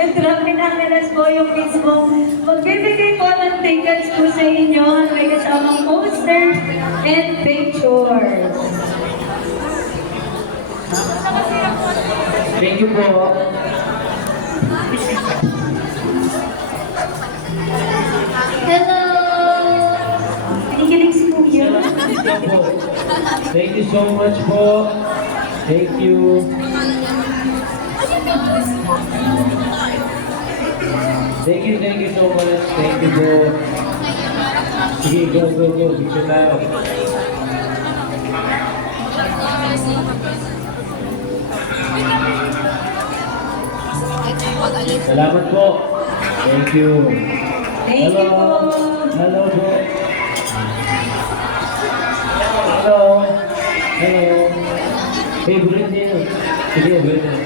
And Ramin Angeles po yung mismo magbibigay po ng tickets po sa inyo. May kasamang poster and pictures. Thank you po. Hello! Kinikilig si Kuya. Thank you so much po. Thank you. Thank you so much. Thank you po. Sige, go. Picture tayo. Salamat po. Thank you. Thank you po. Hello po. Hello. Hey, Brilliant. Sige, Brilliant.